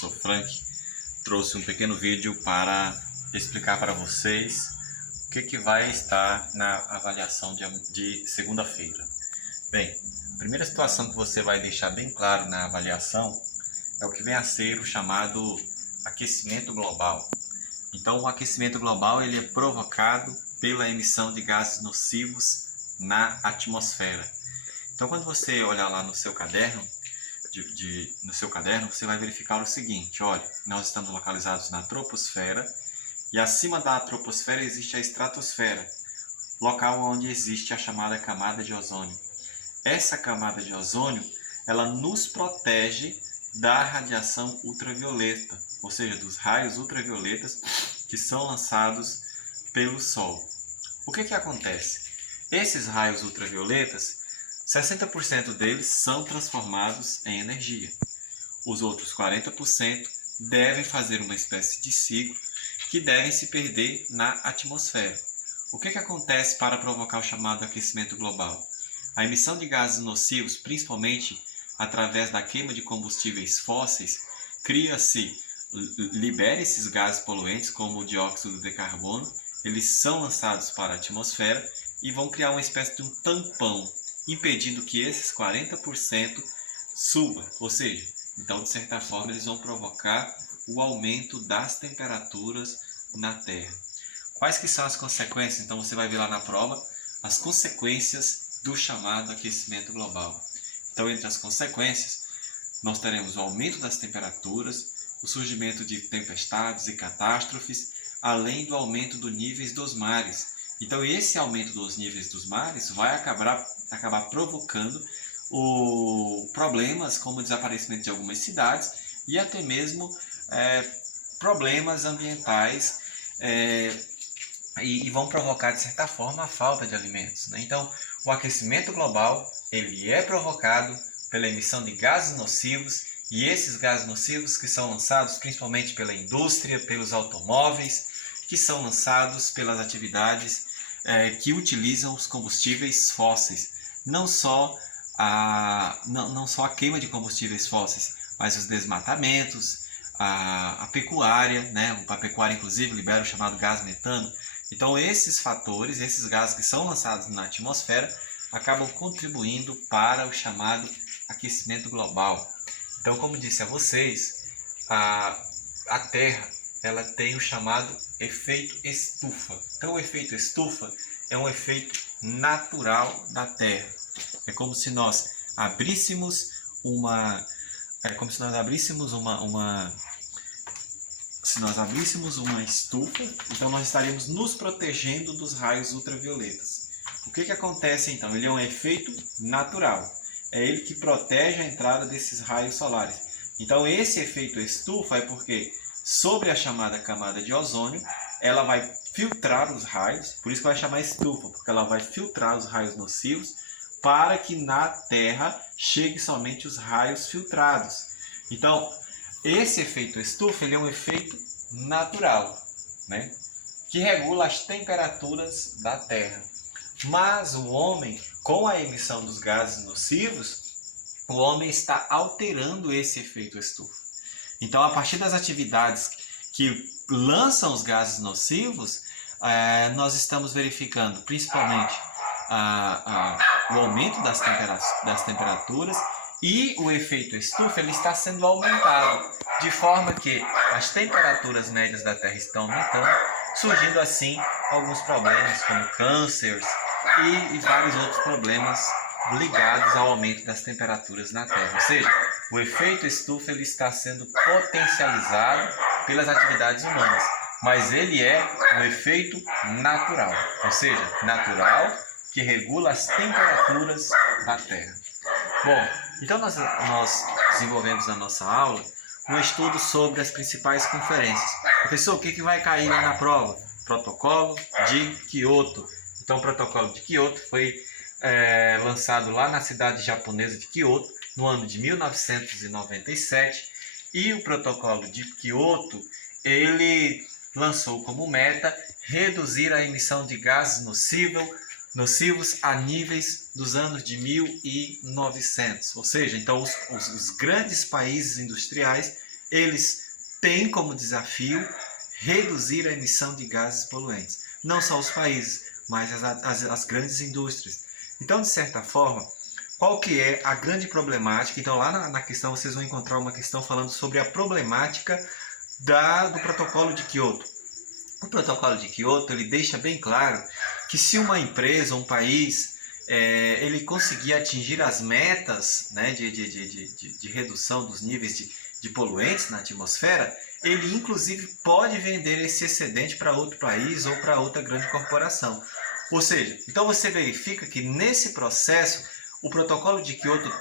professor Frank trouxe um pequeno vídeo para explicar para vocês o que vai estar na avaliação de segunda-feira. Bem, a primeira situação que você vai deixar bem claro na avaliação é o que vem a ser o chamado aquecimento global. Então, o aquecimento global ele é provocado pela emissão de gases nocivos na atmosfera. Então, quando você olhar lá no seu caderno, você vai verificar o seguinte: olha, nós estamos localizados na troposfera e acima da troposfera existe a estratosfera, local onde existe a chamada camada de ozônio. Essa camada de ozônio, ela nos protege da radiação ultravioleta, ou seja, dos raios ultravioletas que são lançados pelo Sol. O que acontece? Esses raios ultravioletas, 60% deles são transformados em energia. Os outros 40% devem fazer uma espécie de ciclo que devem se perder na atmosfera. O que acontece para provocar o chamado aquecimento global? A emissão de gases nocivos, principalmente através da queima de combustíveis fósseis, libera esses gases poluentes como o dióxido de carbono, eles são lançados para a atmosfera e vão criar uma espécie de um tampão, impedindo que esses 40% suba, ou seja, então de certa forma eles vão provocar o aumento das temperaturas na Terra. Quais que são as consequências? Então você vai ver lá na prova as consequências do chamado aquecimento global. Então, entre as consequências, nós teremos o aumento das temperaturas, o surgimento de tempestades e catástrofes, além do aumento dos níveis dos mares. Então, esse aumento dos níveis dos mares vai acabar provocando problemas como o desaparecimento de algumas cidades e até mesmo problemas ambientais e vão provocar, de certa forma, a falta de alimentos, né? Então, o aquecimento global ele é provocado pela emissão de gases nocivos, e esses gases nocivos que são lançados principalmente pela indústria, pelos automóveis, que são lançados pelas atividades que utilizam os combustíveis fósseis. Não só a queima de combustíveis fósseis, mas os desmatamentos, a pecuária, né? A pecuária inclusive libera o chamado gás metano. Então esses fatores, esses gases que são lançados na atmosfera, acabam contribuindo para o chamado aquecimento global. Então, como disse a vocês, a Terra ela tem o chamado efeito estufa. Então, o efeito estufa é um efeito natural da Terra. É como se nós abríssemos uma estufa, então nós estaremos nos protegendo dos raios ultravioletas. O que acontece então? Ele é um efeito natural. É ele que protege a entrada desses raios solares. Então esse efeito estufa é porque sobre a chamada camada de ozônio, ela vai filtrar os raios, por isso que vai chamar estufa, porque ela vai filtrar os raios nocivos para que na Terra chegue somente os raios filtrados. Então, esse efeito estufa ele é um efeito natural, né? Que regula as temperaturas da Terra. Mas o homem, com a emissão dos gases nocivos, o homem está alterando esse efeito estufa. Então, a partir das atividades que lançam os gases nocivos, nós estamos verificando principalmente o aumento das temperaturas, e o efeito estufa ele está sendo aumentado, de forma que as temperaturas médias da Terra estão aumentando, surgindo assim alguns problemas como cânceres e vários outros problemas ligados ao aumento das temperaturas na Terra. Ou seja, o efeito estufa ele está sendo potencializado pelas atividades humanas, mas ele é um efeito natural, ou seja, natural, que regula as temperaturas da Terra. Bom, então nós desenvolvemos na nossa aula um estudo sobre as principais conferências. Professor, o que vai cair lá na prova? Protocolo de Kyoto. Então, o protocolo de Kyoto foi lançado lá na cidade japonesa de Kyoto, no ano de 1997, e o protocolo de Kyoto, ele lançou como meta reduzir a emissão de gases nocivos a níveis dos anos de 1900. Ou seja, então os grandes países industriais eles têm como desafio reduzir a emissão de gases poluentes. Não só os países, mas as grandes indústrias. Então, de certa forma, qual que é a grande problemática? Então, lá na questão, vocês vão encontrar uma questão falando sobre a problemática do protocolo de Kyoto. O protocolo de Kyoto, ele deixa bem claro que se uma empresa, um país, ele conseguir atingir as metas, né, de redução dos níveis de poluentes na atmosfera, ele inclusive pode vender esse excedente para outro país ou para outra grande corporação. Ou seja, então você verifica que nesse processo o protocolo de Kyoto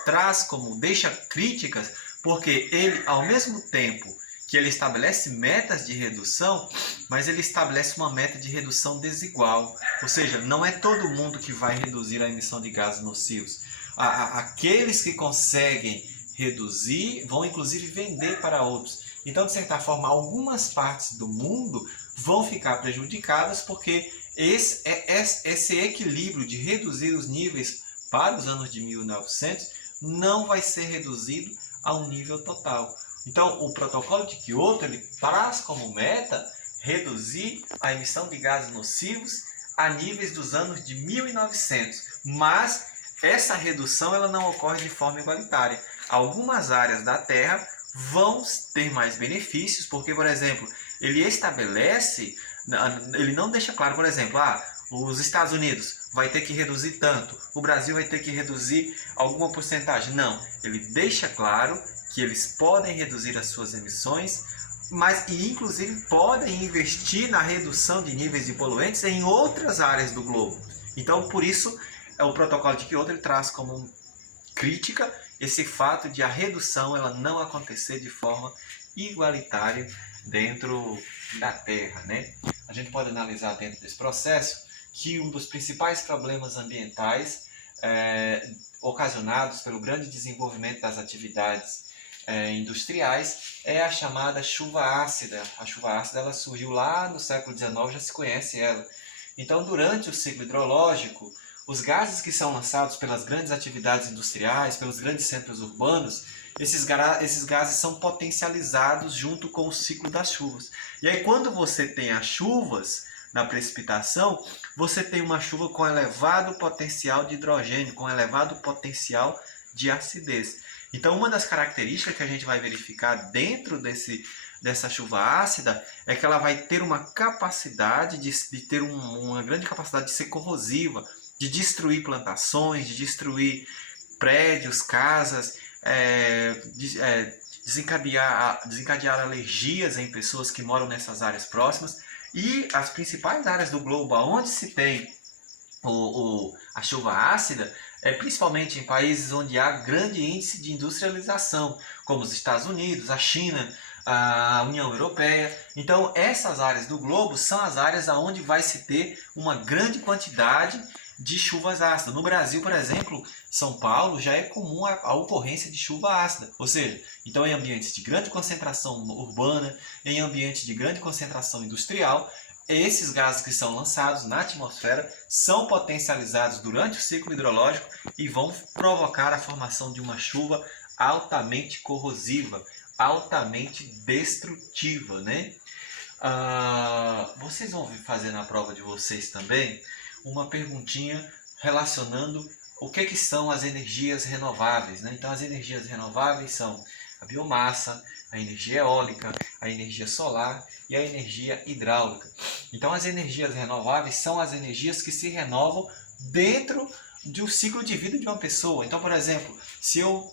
deixa críticas, porque ele, ao mesmo tempo que ele estabelece metas de redução, mas ele estabelece uma meta de redução desigual. Ou seja, não é todo mundo que vai reduzir a emissão de gases nocivos. Aqueles que conseguem reduzir vão inclusive vender para outros. Então, de certa forma, algumas partes do mundo vão ficar prejudicadas porque esse equilíbrio de reduzir os níveis para os anos de 1900 não vai ser reduzido a um nível total. Então, o protocolo de Kyoto ele traz como meta reduzir a emissão de gases nocivos a níveis dos anos de 1900, mas essa redução ela não ocorre de forma igualitária. Algumas áreas da Terra vão ter mais benefícios, porque, por exemplo, ele não deixa claro, por exemplo, os Estados Unidos vai ter que reduzir tanto, o Brasil vai ter que reduzir alguma porcentagem. Não, ele deixa claro que eles podem reduzir as suas emissões, e inclusive podem investir na redução de níveis de poluentes em outras áreas do globo. Então, por isso, o protocolo de Kyoto ele traz como crítica esse fato de a redução ela não acontecer de forma igualitária dentro da Terra, né? A gente pode analisar dentro desse processo que um dos principais problemas ambientais ocasionados pelo grande desenvolvimento das atividades industriais é a chamada chuva ácida. A chuva ácida ela surgiu lá no século XIX, já se conhece ela. Então, durante o ciclo hidrológico, os gases que são lançados pelas grandes atividades industriais, pelos grandes centros urbanos, esses gases são potencializados junto com o ciclo das chuvas. E aí, quando você tem as chuvas na precipitação, você tem uma chuva com elevado potencial de hidrogênio, com elevado potencial de acidez. Então, uma das características que a gente vai verificar dentro dessa chuva ácida é que ela vai ter uma capacidade de ter uma grande capacidade de ser corrosiva, de destruir plantações, de destruir prédios, casas, desencadear alergias em pessoas que moram nessas áreas próximas. E as principais áreas do globo onde se tem a chuva ácida principalmente em países onde há grande índice de industrialização, como os Estados Unidos, a China, a União Europeia. Então, essas áreas do globo são as áreas onde vai se ter uma grande quantidade de chuvas ácidas. No Brasil, por exemplo, São Paulo, já é comum a ocorrência de chuva ácida. Ou seja, então em ambientes de grande concentração urbana, em ambientes de grande concentração industrial, esses gases que são lançados na atmosfera são potencializados durante o ciclo hidrológico e vão provocar a formação de uma chuva altamente corrosiva, altamente destrutiva, né? Vocês vão fazer na prova de vocês também uma perguntinha relacionando o que são as energias renováveis, né? Então, as energias renováveis são a biomassa, a energia eólica, a energia solar e a energia hidráulica. Então, as energias renováveis são as energias que se renovam dentro do ciclo de vida de uma pessoa. Então, por exemplo, se eu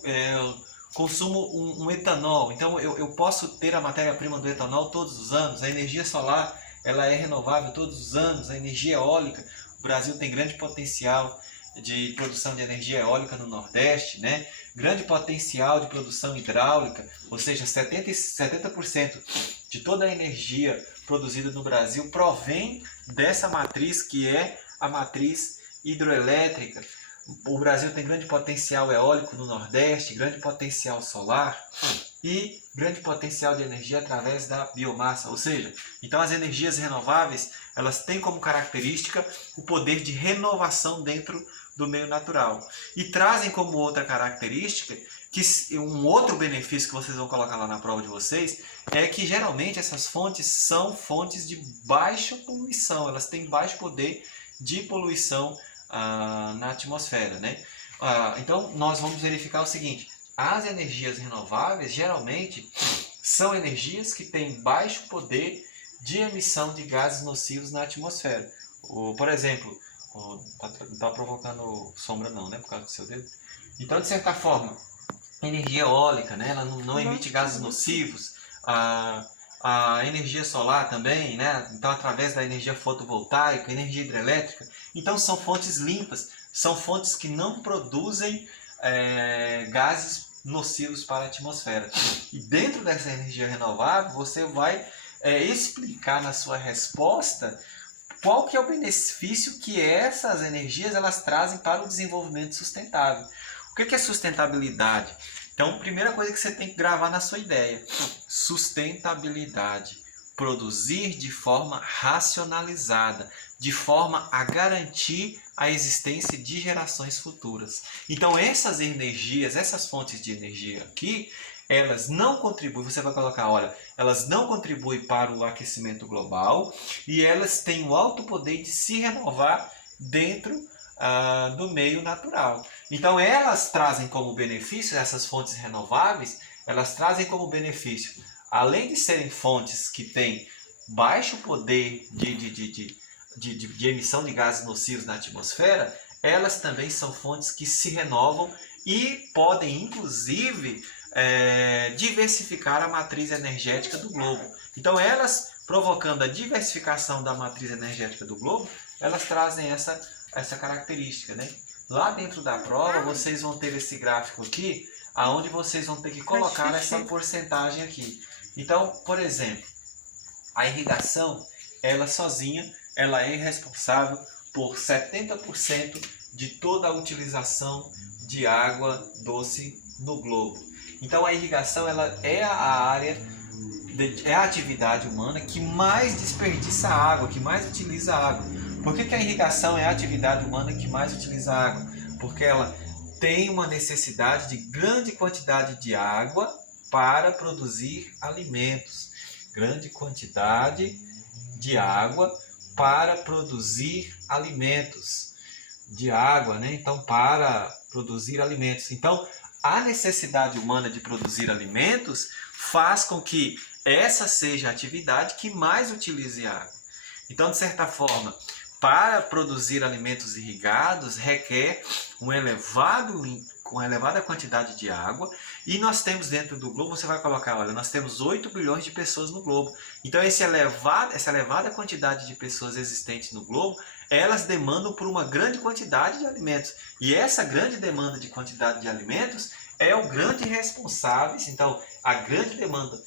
consumo um etanol, então eu posso ter a matéria-prima do etanol todos os anos. A energia solar ela é renovável todos os anos. A energia eólica, o Brasil tem grande potencial de produção de energia eólica no Nordeste, né? Grande potencial de produção hidráulica, ou seja, 70% de toda a energia produzida no Brasil provém dessa matriz que é a matriz hidroelétrica. O Brasil tem grande potencial eólico no Nordeste, grande potencial solar e grande potencial de energia através da biomassa. Ou seja, então as energias renováveis elas têm como característica o poder de renovação dentro do meio natural. E trazem como outra característica um outro benefício que vocês vão colocar lá na prova de vocês é que geralmente essas fontes são fontes de baixa poluição, elas têm baixo poder de poluição na atmosfera, né? Então nós vamos verificar o seguinte: as energias renováveis geralmente são energias que têm baixo poder de emissão de gases nocivos na atmosfera. Por exemplo, não está provocando sombra não, né? Por causa do seu dedo. Então, de certa forma, energia eólica, né? Ela não emite gases nocivos. A energia solar também, né? Então, através da energia fotovoltaica, energia hidrelétrica. Então, são fontes limpas, são fontes que não produzem gases nocivos para a atmosfera. E dentro dessa energia renovável, você vai explicar na sua resposta qual que é o benefício que essas energias elas trazem para o desenvolvimento sustentável. O que é sustentabilidade? Então, primeira coisa que você tem que gravar na sua ideia: sustentabilidade. Produzir de forma racionalizada, de forma a garantir a existência de gerações futuras. Então, essas energias, essas fontes de energia aqui, elas não contribuem, você vai colocar, olha, elas não contribuem para o aquecimento global e elas têm o alto poder de se renovar dentro do meio natural. Então elas trazem como benefício, essas fontes renováveis, elas trazem como benefício, além de serem fontes que têm baixo poder de emissão de gases nocivos na atmosfera, elas também são fontes que se renovam e podem, inclusive, diversificar a matriz energética do globo. Então elas, provocando a diversificação da matriz energética do globo, elas trazem essa característica, né? Lá dentro da prova, vocês vão ter esse gráfico aqui, aonde vocês vão ter que colocar essa porcentagem aqui. Então, por exemplo, a irrigação, ela sozinha, ela é responsável por 70% de toda a utilização de água doce no globo. Então a irrigação, ela é a atividade humana que mais desperdiça água, que mais utiliza água. Por que a irrigação é a atividade humana que mais utiliza água? Porque ela tem uma necessidade de grande quantidade de água para produzir alimentos. Grande quantidade de água para produzir alimentos. De água, né? Então, para produzir alimentos. Então, a necessidade humana de produzir alimentos faz com que essa seja a atividade que mais utilize água. Então, de certa forma, para produzir alimentos irrigados requer uma elevada quantidade de água, e nós temos dentro do globo, você vai colocar, olha, nós temos 8 bilhões de pessoas no globo. Então essa elevada quantidade de pessoas existentes no globo, elas demandam por uma grande quantidade de alimentos. E essa grande demanda de quantidade de alimentos é o grande responsável. Então a grande demanda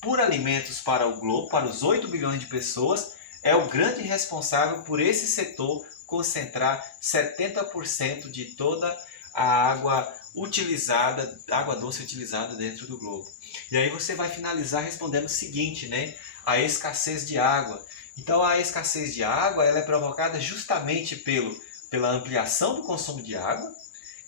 por alimentos para o globo, para os 8 bilhões de pessoas, é o grande responsável por esse setor concentrar 70% de toda a água utilizada, água doce utilizada dentro do globo. E aí você vai finalizar respondendo o seguinte, né? A escassez de água. Então a escassez de água, ela é provocada justamente pela ampliação do consumo de água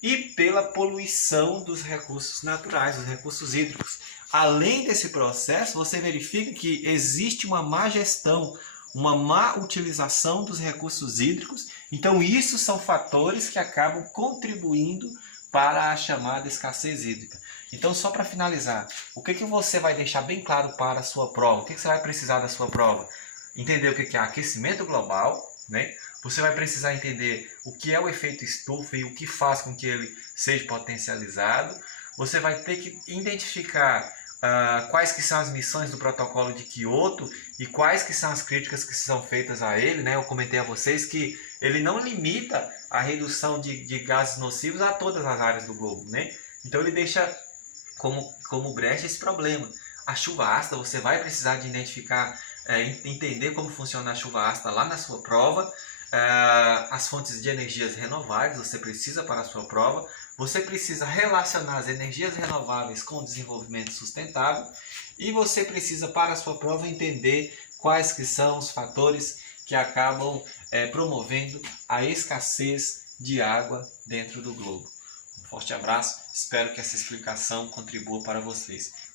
e pela poluição dos recursos naturais, dos recursos hídricos. Além desse processo, você verifica que existe uma má gestão, uma má utilização dos recursos hídricos. Então isso são fatores que acabam contribuindo para a chamada escassez hídrica. Então, só para finalizar, o que você vai deixar bem claro para a sua prova? O que você vai precisar da sua prova? Entender o que é aquecimento global, né? Você vai precisar entender o que é o efeito estufa e o que faz com que ele seja potencializado. Você vai ter que identificar quais que são as missões do protocolo de Kyoto e quais que são as críticas que são feitas a ele, né? Eu comentei a vocês que ele não limita a redução de gases nocivos a todas as áreas do globo, né? Então ele deixa como brecha esse problema. A chuva ácida, você vai precisar de identificar, entender como funciona a chuva ácida lá na sua prova. As fontes de energias renováveis, você precisa para a sua prova. Você precisa relacionar as energias renováveis com o desenvolvimento sustentável. E você precisa, para a sua prova, entender quais que são os fatores que acabam promovendo a escassez de água dentro do globo. Forte abraço, espero que essa explicação contribua para vocês.